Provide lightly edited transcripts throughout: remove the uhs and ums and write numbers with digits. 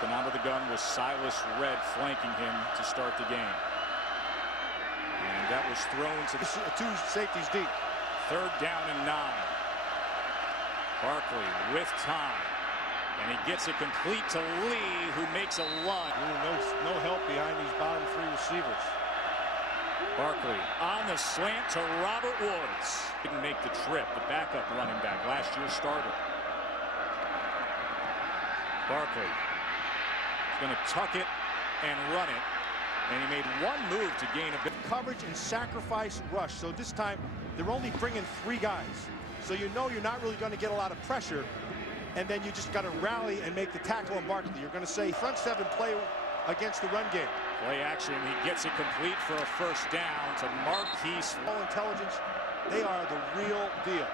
Jumping out of the gun was Silas Red, flanking him to start the game. And that was thrown to the 2 safeties deep. 3rd down and 9. Barkley with time. And he gets it complete to Lee, who makes a lunge. No help behind these bottom 3 receivers. Barkley on the slant to Robert Woods. Didn't make the trip, the backup running back, last year's starter. Barkley is going to tuck it and run it. And he made one move to gain a bit. Coverage and sacrifice rush. So this time, they're only bringing 3 guys. So you know you're not really going to get a lot of pressure. And then you just got to rally and make the tackle on Barkley. You're going to say front 7 play against the run game. Play action, he gets it complete for a 1st down to Marquise. All intelligence, they are the real deal.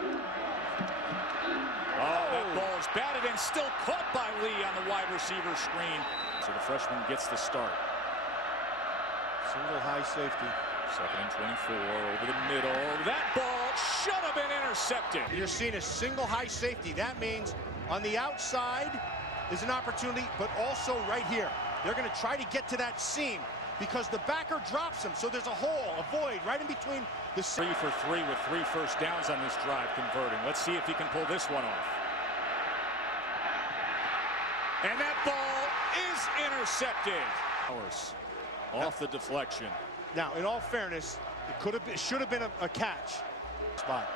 Oh, that ball is batted and still caught by Lee on the wide receiver screen. So the freshman gets the start. Single high safety. 2nd and 24 over the middle. That ball should have been intercepted. You're seeing a single high safety. That means on the outside is an opportunity, but also right here. They're going to try to get to that seam because the backer drops him. So there's a hole, a void right in between the 3 for 3 with 3 first downs on this drive converting. Let's see if he can pull this one off. And that ball is intercepted. Off the deflection. Now, in all fairness, it should have been a catch. Spot.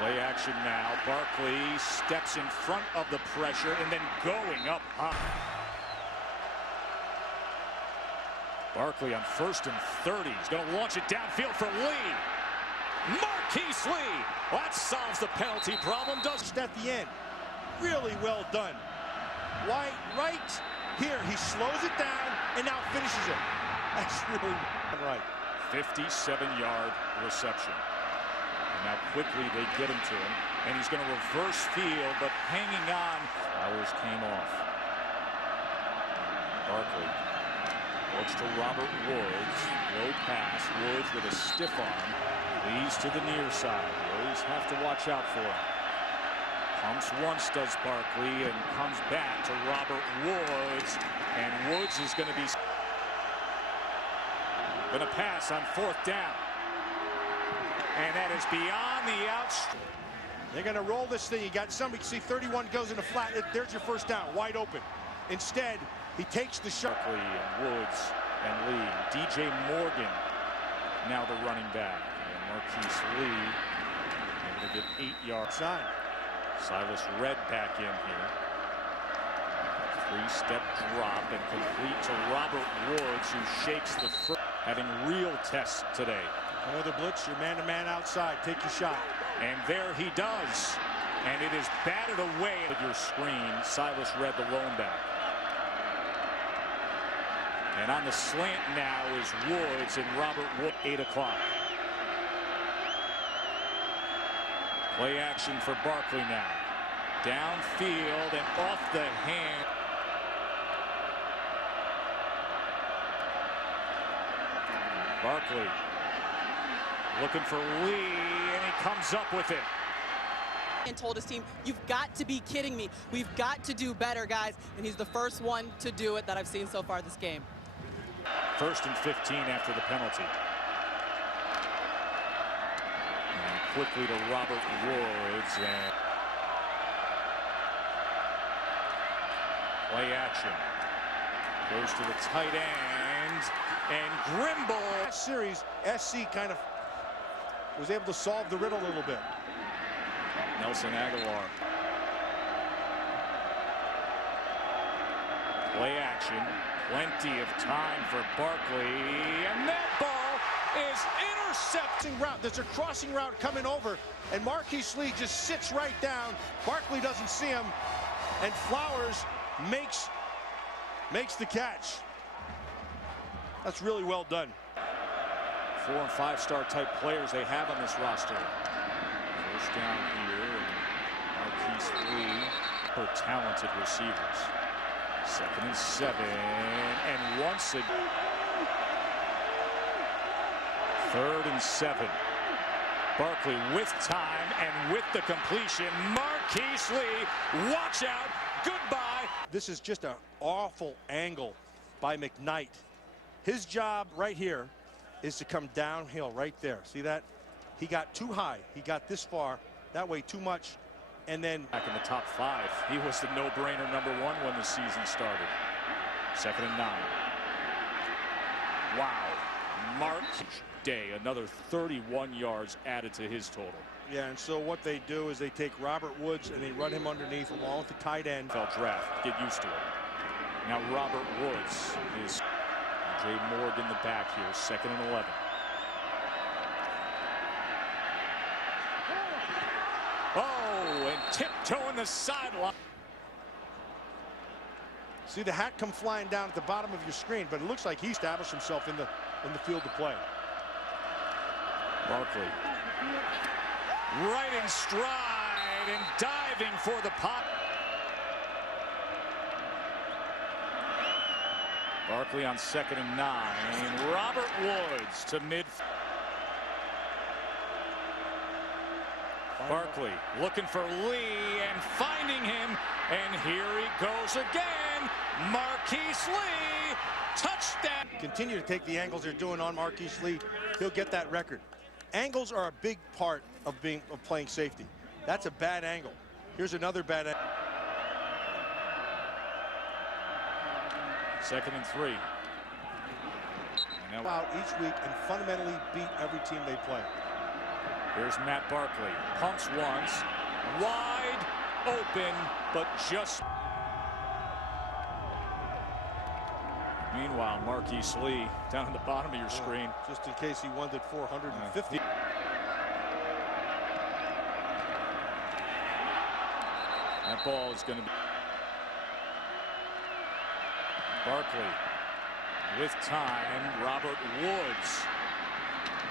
Play action now. Barkley steps in front of the pressure and then going up high. Barkley on 1st and 30. He's going to launch it downfield for Lee. Marquise Lee. Well, that solves the penalty problem, doesn't it? At the end. Really well done. Right here, he slows it down and now finishes it. That's really right. 57-yard reception. Now quickly they get him to him, and he's going to reverse field, but hanging on. Flowers came off. Barkley looks to Robert Woods. Low pass. Woods with a stiff arm. Leads to the near side. Always have to watch out for him. Pumps once, does Barkley, and comes back to Robert Woods. And Woods is going to be pass on 4th down. And that is beyond the outs. They're going to roll this thing. You got somebody, see 31 goes in the flat. There's your 1st down, wide open. Instead, he takes the shot. Barkley and Woods and Lee. DJ Morgan, now the running back. And Marquise Lee able to get 8 yards. Silas Red back in here. 3-step drop and complete to Robert Woods, who shakes the first. Having real tests today. Another blitz, you're man-to-man outside. Take your shot. And there he does. And it is batted away at your screen. Silas Red, the lone back. And on the slant now is Woods and Robert Wood. 8 o'clock. Play action for Barkley now. Downfield and off the hand. Barkley looking for Lee, and he comes up with it. And told his team, you've got to be kidding me. We've got to do better, guys. And he's the first one to do it that I've seen so far this game. 1st and 15 after the penalty. And quickly to Robert Woods. And play action. Goes to the tight end. And Grimble. That series, SC kind of was able to solve the riddle a little bit. Nelson Aguilar. Play action. Plenty of time for Barkley. And that ball is intercepting route. There's a crossing route coming over. And Marquise Lee just sits right down. Barkley doesn't see him. And Flowers makes the catch. That's really well done. 4- and 5-star type players they have on this roster. 1st down here, and Marquise Lee for talented receivers. 2nd and 7, and once again. 3rd and 7. Barkley with time and with the completion. Marquise Lee, watch out, goodbye. This is just an awful angle by McKnight. His job right here is to come downhill right there. See that? He got too high. He got this far. That way too much. And then back in the top 5. He was the no-brainer #1 when the season started. 2nd and 9. Wow. Mark Day, another 31 yards added to his total. yeah, and so what they do is they take Robert Woods and they run him underneath along with the tight end. Draft, get used to it. Now Robert Woods is Jay Morgan in the back here, 2nd and 11. Oh, and tiptoeing the sideline. See the hat come flying down at the bottom of your screen, but it looks like he established himself in the field to play. Barkley right in stride and diving for the pot. Barkley on 2nd and 9. Robert Woods to mid. Barkley looking for Lee and finding him, and here he goes again. Marquise Lee, touchdown. Continue to take the angles they're doing on Marquise Lee. He'll get that record. Angles are a big part of playing safety. That's a bad angle. Here's another bad angle. 2nd and 3. And now out each week and fundamentally beat every team they play. here's Matt Barkley. Pumps once. Wide open, but just. Meanwhile, Marquise Lee down at the bottom of your screen. Just in case he wanted 450. That ball is going to be. Barkley with time. Robert Woods.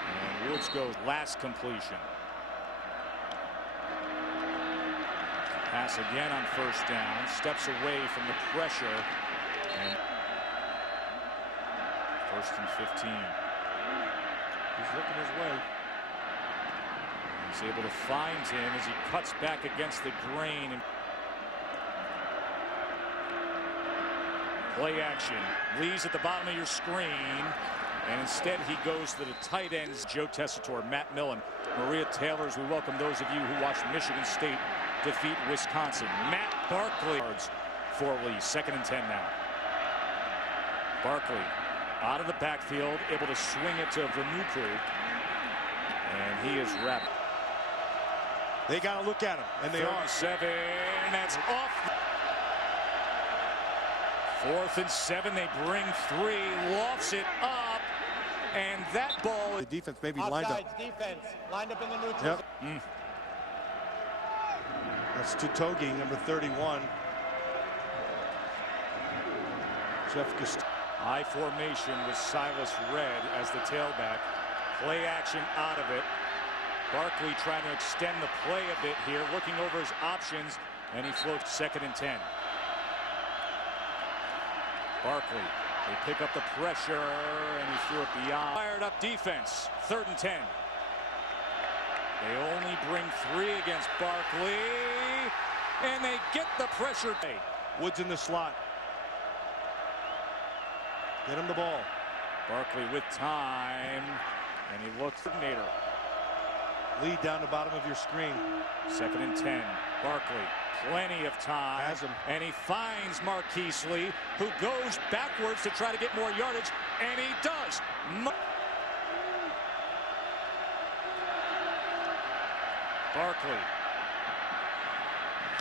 And Woods goes last completion. Pass again on 1st down. Steps away from the pressure. And 1st and 15. He's looking his way. He's able to find him as he cuts back against the grain. And play action. Lee's at the bottom of your screen. And instead he goes to the tight ends. Joe Tessitore, Matt Millen, Maria Taylor, as we welcome those of you who watched Michigan State defeat Wisconsin. Matt Barkley for Lee. 2nd and 10 now. Barkley out of the backfield, able to swing it to Vanuku. And he is wrapped. They got to look at him, and they are. 7, and that's off. 4th and 7, they bring 3, lofts it up, and that ball. The defense maybe lined up. Defense lined up in the neutral. Yep. That's Tutogi, number 31. Jeff Gust. High formation with Silas Red as the tailback. Play action out of it. Barkley trying to extend the play a bit here, looking over his options, and he floats 2nd and 10. Barkley, they pick up the pressure, and he threw it beyond. Fired up defense, 3rd and 10. They only bring 3 against Barkley, and they get the pressure. Woods in the slot. Get him the ball. Barkley with time, and he looks at Nader. Lead down the bottom of your screen. 2nd and 10. Barkley, plenty of time. Has him. And he finds Marquise Lee, who goes backwards to try to get more yardage, and he does. Barkley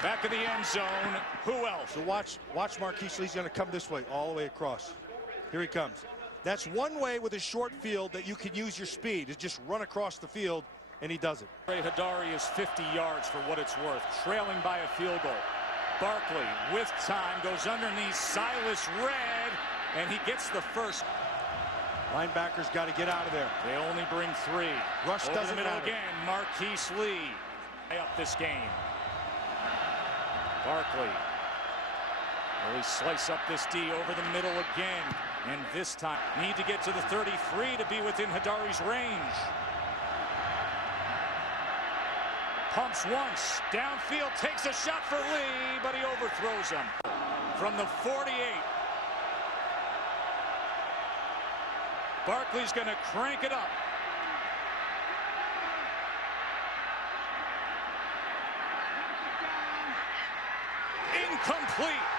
back in the end zone. Who else? So watch Marquise Lee's going to come this way, all the way across. Here he comes. That's one way with a short field that you can use your speed, is just run across the field, and he does it. Hadari is 50 yards for what it's worth, trailing by a field goal. Barkley with time goes underneath Silas Red, and he gets the first. Linebackers got to get out of there. They only bring 3. Rush Over doesn't the middle matter. again. Marquise Lee up this game. Barkley really slice up this D over the middle again, and this time need to get to the 33 to be within Hadari's range. Pumps once. Downfield, takes a shot for Lee, but he overthrows him. From the 48. Barkley's going to crank it up. Incomplete.